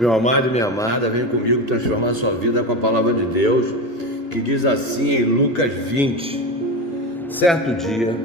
Meu amado e minha amada, vem comigo transformar sua vida com a palavra de Deus, que diz assim em Lucas 20. Certo dia,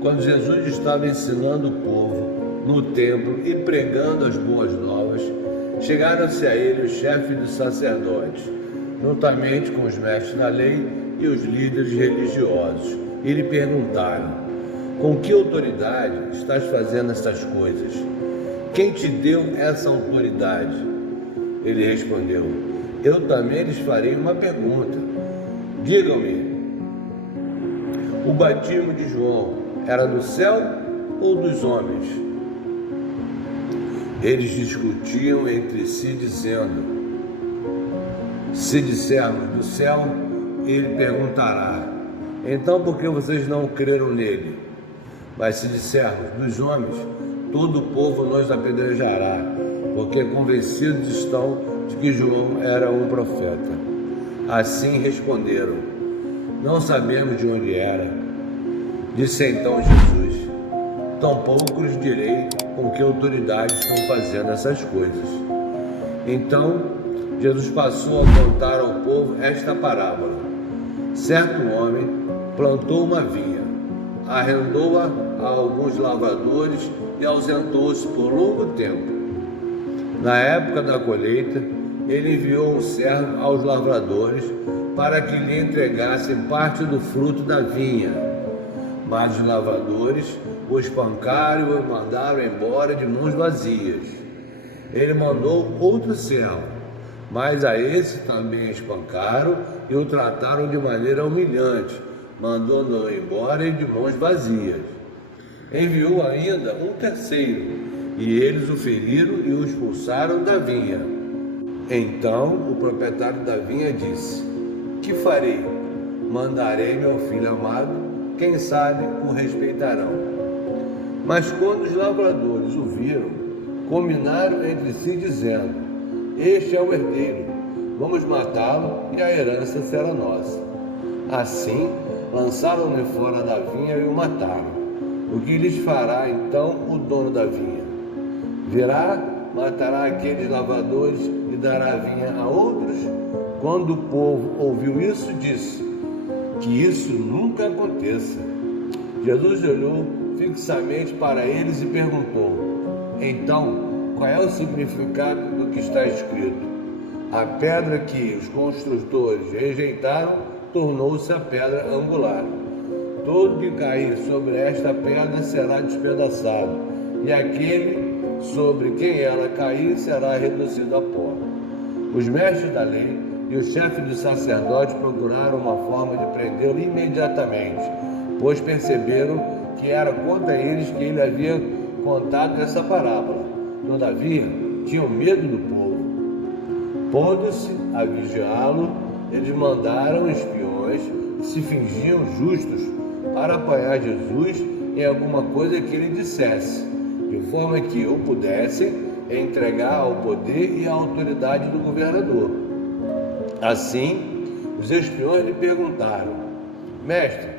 quando Jesus estava ensinando o povo no templo e pregando as boas novas, chegaram-se a ele os chefes dos sacerdotes, juntamente com os mestres da lei e os líderes religiosos, e lhe perguntaram: com que autoridade estás fazendo estas coisas? Quem te deu essa autoridade? Ele respondeu: eu também lhes farei uma pergunta. Digam-me, o batismo de João era do céu ou dos homens? Eles discutiam entre si, dizendo: se dissermos do céu, ele perguntará: então por que vocês não creram nele? Mas se dissermos dos homens, todo o povo nos apedrejará, porque convencidos estão de que João era um profeta. Assim responderam: não sabemos de onde era. Disse então Jesus: tampouco lhes direi com que autoridade estão fazendo essas coisas. Então Jesus passou a contar ao povo esta parábola: certo homem plantou uma vinha, arrendou-a a alguns lavradores e ausentou-se por longo tempo. Na época da colheita, ele enviou um servo aos lavradores para que lhe entregassem parte do fruto da vinha. Mas os lavradores o espancaram e o mandaram embora de mãos vazias. Ele mandou outro servo, mas a esse também espancaram e o trataram de maneira humilhante, mandando-o embora de mãos vazias. Enviou ainda um terceiro, e eles o feriram e o expulsaram da vinha. Então o proprietário da vinha disse: que farei? Mandarei meu filho amado, quem sabe o respeitarão. Mas quando os lavradores o viram, combinaram entre si, dizendo: este é o herdeiro, vamos matá-lo e a herança será nossa. Assim lançaram-no fora da vinha e o mataram. O que lhes fará então o dono da vinha? Virá, matará aqueles lavradores e dará a vinha a outros? Quando o povo ouviu isso, disse: que isso nunca aconteça. Jesus olhou fixamente para eles e perguntou: então, qual é o significado do que está escrito? A pedra que os construtores rejeitaram tornou-se a pedra angular. Todo que cair sobre esta pedra será despedaçado, e aquele sobre quem ela cair será reduzido a pó. Os mestres da lei e os chefes dos sacerdotes procuraram uma forma de prendê-lo imediatamente, pois perceberam que era contra eles que ele havia contado essa parábola. Todavia, tinham medo do povo. Pondo-se a vigiá-lo, eles mandaram espiões que se fingiam justos para apanhar Jesus em alguma coisa que ele dissesse, de forma que o pudessem entregar ao poder e à autoridade do governador. Assim, os espiões lhe perguntaram: mestre,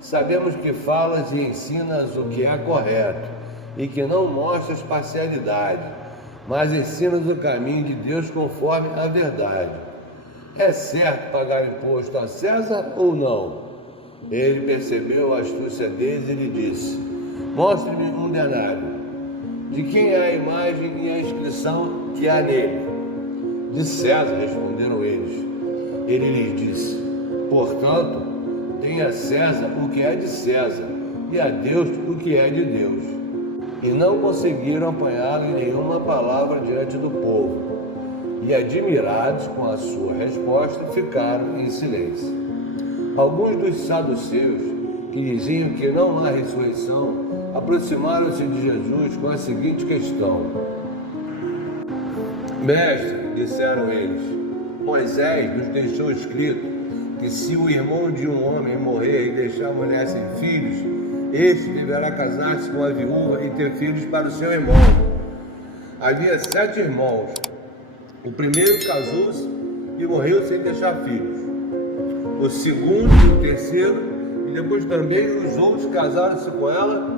sabemos que falas e ensinas o que é correto e que não mostras parcialidade, mas ensinas o caminho de Deus conforme a verdade. É certo pagar imposto a César ou não? Ele percebeu a astúcia deles e lhe disse: mostre-me um denário. De quem é a imagem e a inscrição que há nele? De César, responderam eles. Ele lhes disse: portanto, dêem a César o que é de César, e a Deus o que é de Deus. E não conseguiram apanhá-lo em nenhuma palavra diante do povo, e admirados com a sua resposta, ficaram em silêncio. Alguns dos saduceus, que diziam que não há ressurreição, aproximaram-se de Jesus com a seguinte questão: mestre, disseram eles, Moisés nos deixou escrito que se o irmão de um homem morrer e deixar a mulher sem filhos, este deverá casar-se com a viúva e ter filhos para o seu irmão. Havia 7 irmãos. O primeiro casou-se e morreu sem deixar filhos. O segundo e o terceiro, e depois também os outros casaram-se com ela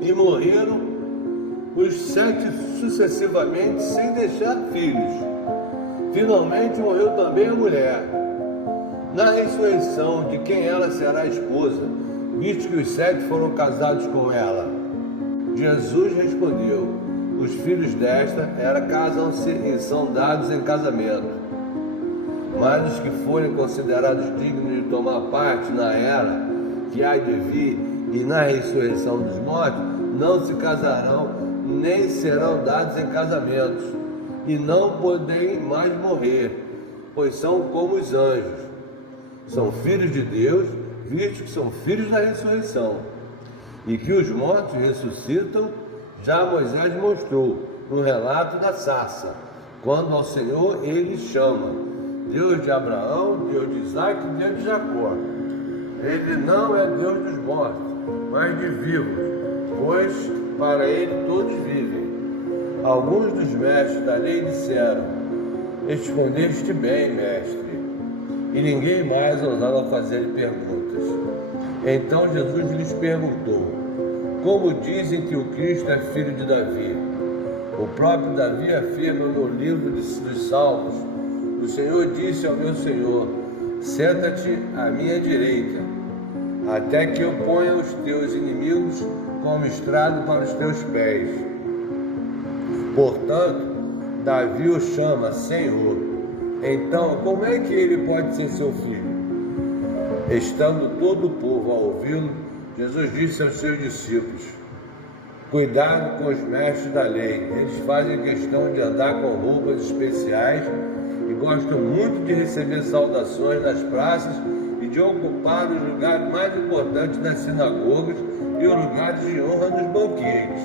e morreram os 7 sucessivamente, sem deixar filhos. Finalmente morreu também a mulher. Na ressurreição, de quem ela será esposa, visto que os 7 foram casados com ela? Jesus respondeu: os filhos desta era casam-se e são dados em casamento. Mas os que forem considerados dignos de tomar parte na era que há de vir e na ressurreição dos mortos, não se casarão, nem serão dados em casamentos, e não podem mais morrer, pois são como os anjos. São filhos de Deus, visto que são filhos da ressurreição. E que os mortos ressuscitam, já Moisés mostrou no relato da sarça, quando ao Senhor ele chama Deus de Abraão, Deus de Isaac e Deus de Jacó. Ele não é Deus dos mortos, mas de vivos, pois para ele todos vivem. Alguns dos mestres da lei disseram: respondeste bem, mestre. E ninguém mais ousava fazer-lhe perguntas. Então Jesus lhes perguntou: como dizem que o Cristo é filho de Davi? O próprio Davi afirma no livro dos Salmos: o Senhor disse ao meu Senhor: senta-te à minha direita, até que eu ponha os teus inimigos como estrado para os teus pés. Portanto, Davi o chama Senhor. Então, como é que ele pode ser seu filho? Estando todo o povo a ouvi-lo, Jesus disse aos seus discípulos: cuidado com os mestres da lei. Eles fazem questão de andar com roupas especiais e gostam muito de receber saudações nas praças e de ocupar os lugares mais importantes das sinagogas e os lugares de honra nos banquetes.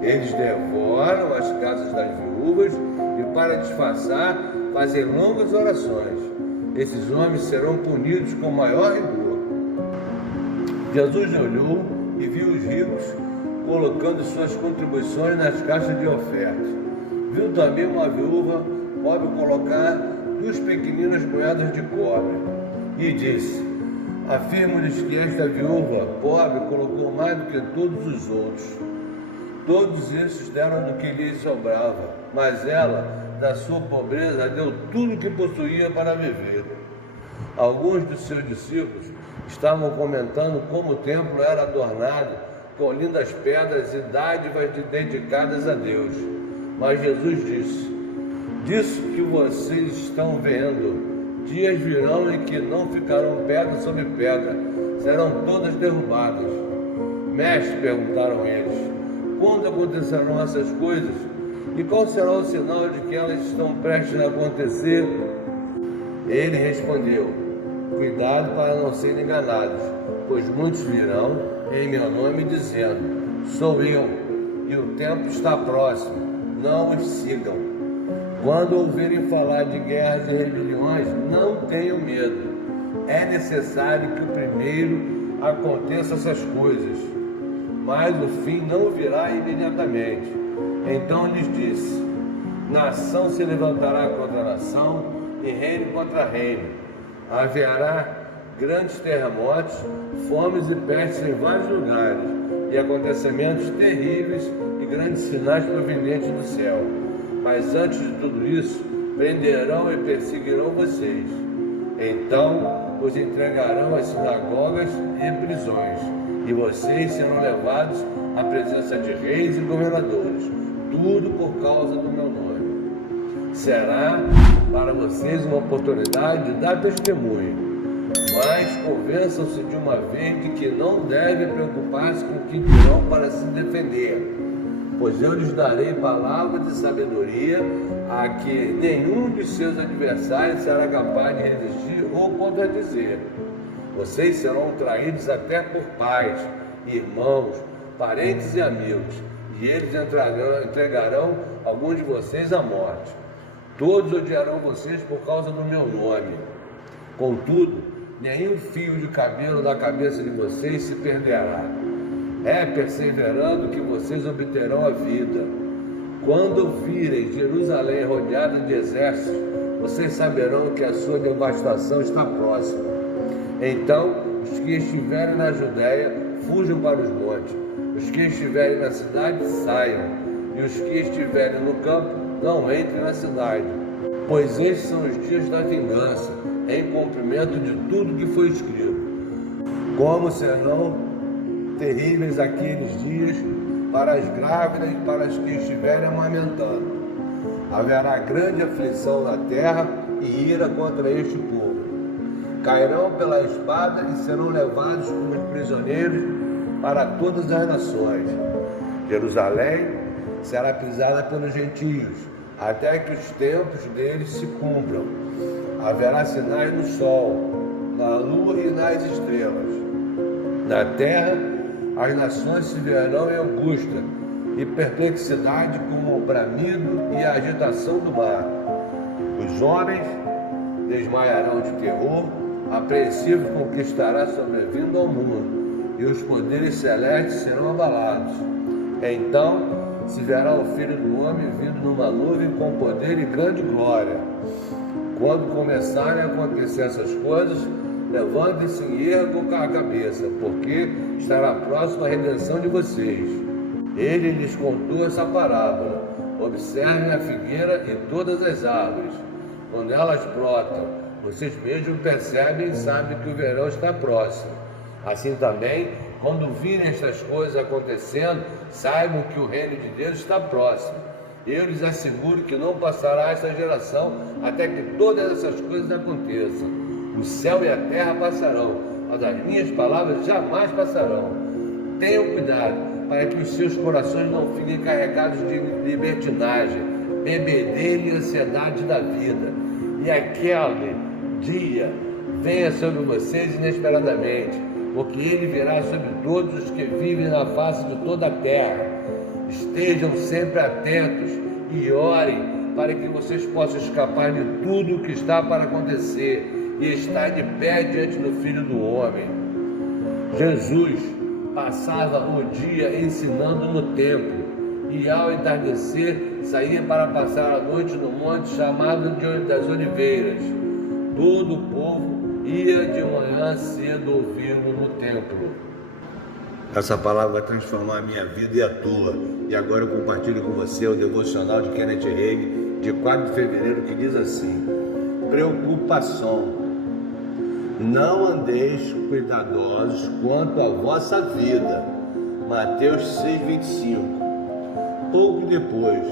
Eles devoram as casas das viúvas e, para disfarçar, fazem longas orações. Esses homens serão punidos com maior rigor. Jesus olhou e viu os ricos colocando suas contribuições nas caixas de ofertas. Viu também uma viúva pobre colocar 2 pequeninas moedas de cobre e disse: afirmo-lhes que esta viúva pobre colocou mais do que todos os outros. Todos esses deram do que lhes sobrava, mas ela, da sua pobreza, deu tudo o que possuía para viver. Alguns dos seus discípulos estavam comentando como o templo era adornado com lindas pedras e dádivas dedicadas a Deus. Mas Jesus disse: disso que vocês estão vendo, dias virão em que não ficarão pedra sobre pedra, serão todas derrubadas. Mestre, perguntaram eles, quando acontecerão essas coisas? E qual será o sinal de que elas estão prestes a acontecer? Ele respondeu: cuidado para não serem enganados, pois muitos virão em meu nome dizendo: sou eu, e o tempo está próximo, não os sigam. Quando ouvirem falar de guerras e rebeliões, não tenham medo. É necessário que o primeiro aconteça essas coisas, mas o fim não virá imediatamente. Então lhes disse: nação se levantará contra nação e reino contra reino. Haverá grandes terremotos, fomes e pestes em vários lugares, e acontecimentos terríveis e grandes sinais provenientes do céu. Mas antes de tudo isso, prenderão e perseguirão vocês. Então os entregarão às sinagogas e prisões, e vocês serão levados à presença de reis e governadores, tudo por causa do meu nome. Será para vocês uma oportunidade de dar testemunho, mas convençam-se de uma vez de que não devem preocupar-se com o que dirão para se defender, pois eu lhes darei palavras de sabedoria a que nenhum de seus adversários será capaz de resistir ou contradizer. Vocês serão traídos até por pais, irmãos, parentes e amigos, e eles entregarão alguns de vocês à morte. Todos odiarão vocês por causa do meu nome. Contudo, nenhum fio de cabelo da cabeça de vocês se perderá. É perseverando que vocês obterão a vida. Quando virem Jerusalém rodeada de exércitos, vocês saberão que a sua devastação está próxima. Então, os que estiverem na Judéia fujam para os montes. Os que estiverem na cidade, saiam, e os que estiverem no campo, não entrem na cidade. Pois estes são os dias da vingança, em cumprimento de tudo que foi escrito. Como serão terríveis aqueles dias para as grávidas e para as que estiverem amamentando. Haverá grande aflição na terra e ira contra este povo. Cairão pela espada e serão levados como prisioneiros para todas as nações. Jerusalém será pisada pelos gentios, até que os tempos deles se cumpram. Haverá sinais no sol, na lua e nas estrelas. Na terra, as nações se verão em angústia e perplexidade como o bramido e a agitação do mar. Os homens desmaiarão de terror, apreensivos com o que estará sobrevindo ao mundo, e os poderes celestes serão abalados. Então se verá o Filho do Homem vindo numa nuvem com poder e grande glória. Quando começarem a acontecer essas coisas, levantem-se e ergam a cabeça, porque estará próxima a redenção de vocês. Ele lhes contou essa parábola. Observem a figueira e todas as árvores. Quando elas brotam, vocês mesmos percebem e sabem que o verão está próximo. Assim também, quando virem estas coisas acontecendo, saibam que o reino de Deus está próximo. Eu lhes asseguro que não passará esta geração até que todas essas coisas aconteçam. O céu e a terra passarão, mas as minhas palavras jamais passarão. Tenham cuidado para que os seus corações não fiquem carregados de libertinagem, bebedeira e ansiedade da vida. E aquele dia venha sobre vocês inesperadamente, porque ele virá sobre todos os que vivem na face de toda a terra. Estejam sempre atentos e orem para que vocês possam escapar de tudo o que está para acontecer e estar de pé diante do Filho do Homem. Jesus passava o dia ensinando no templo e ao entardecer saía para passar a noite no monte chamado das Oliveiras. Todo o povo ia de manhã cedo ouvi-lo no templo. Essa palavra vai transformar a minha vida e a tua. E agora eu compartilho com você o devocional de Kenneth Hagin, de 4 de fevereiro, que diz assim: preocupação. Não andeis cuidadosos quanto à vossa vida. Mateus 6,25. Pouco depois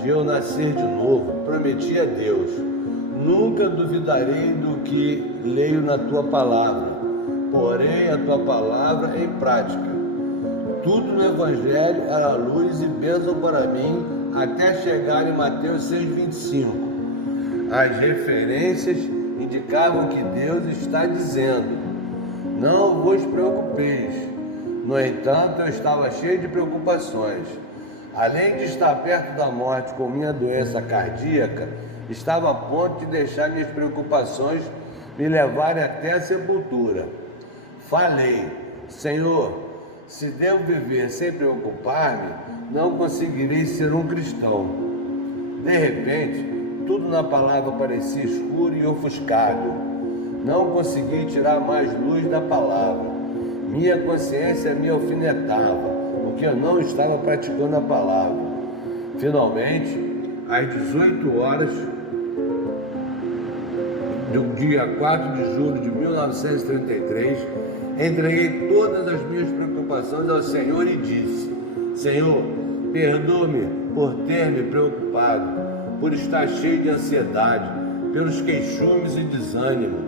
de eu nascer de novo, prometi a Deus: nunca duvidarei do que leio na tua palavra, porém a tua palavra em prática. Tudo no Evangelho era luz e bênção para mim, até chegar em Mateus 6,25. As referências indicavam que Deus está dizendo: não vos preocupeis. No entanto, eu estava cheio de preocupações. Além de estar perto da morte com minha doença cardíaca, estava a ponto de deixar minhas preocupações me levarem até a sepultura. Falei: Senhor, se devo viver sem preocupar-me, não conseguirei ser um cristão. De repente, tudo na palavra parecia escuro e ofuscado. Não consegui tirar mais luz da palavra. Minha consciência me alfinetava, porque eu não estava praticando a palavra. Finalmente, às 18 horas do dia 4 de julho de 1933, entreguei todas as minhas preocupações ao Senhor e disse: Senhor, perdoa-me por ter me preocupado, por estar cheio de ansiedade, pelos queixumes e desânimo,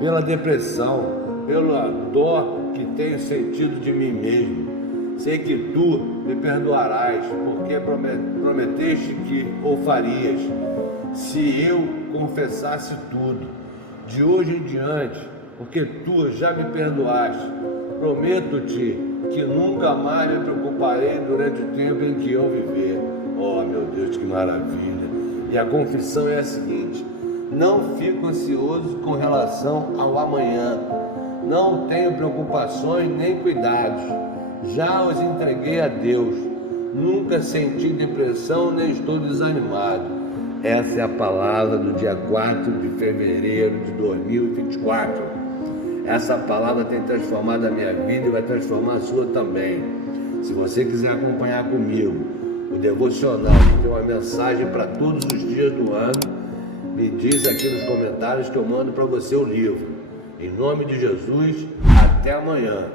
pela depressão, pela dor que tenho sentido de mim mesmo. Sei que tu me perdoarás, porque prometeste que o farias, se eu confessasse tudo. De hoje em diante, porque tu já me perdoaste, prometo-te que nunca mais me preocuparei durante o tempo em que eu viver. Oh, meu Deus, que maravilha! E a confissão é a seguinte: não fico ansioso com relação ao amanhã. Não tenho preocupações nem cuidados. Já os entreguei a Deus. Nunca senti depressão nem estou desanimado. Essa é a palavra do dia 4 de fevereiro de 2024. Essa palavra tem transformado a minha vida e vai transformar a sua também. Se você quiser acompanhar comigo o devocional, que tem uma mensagem para todos os dias do ano, me diz aqui nos comentários que eu mando para você o livro. Em nome de Jesus, até amanhã.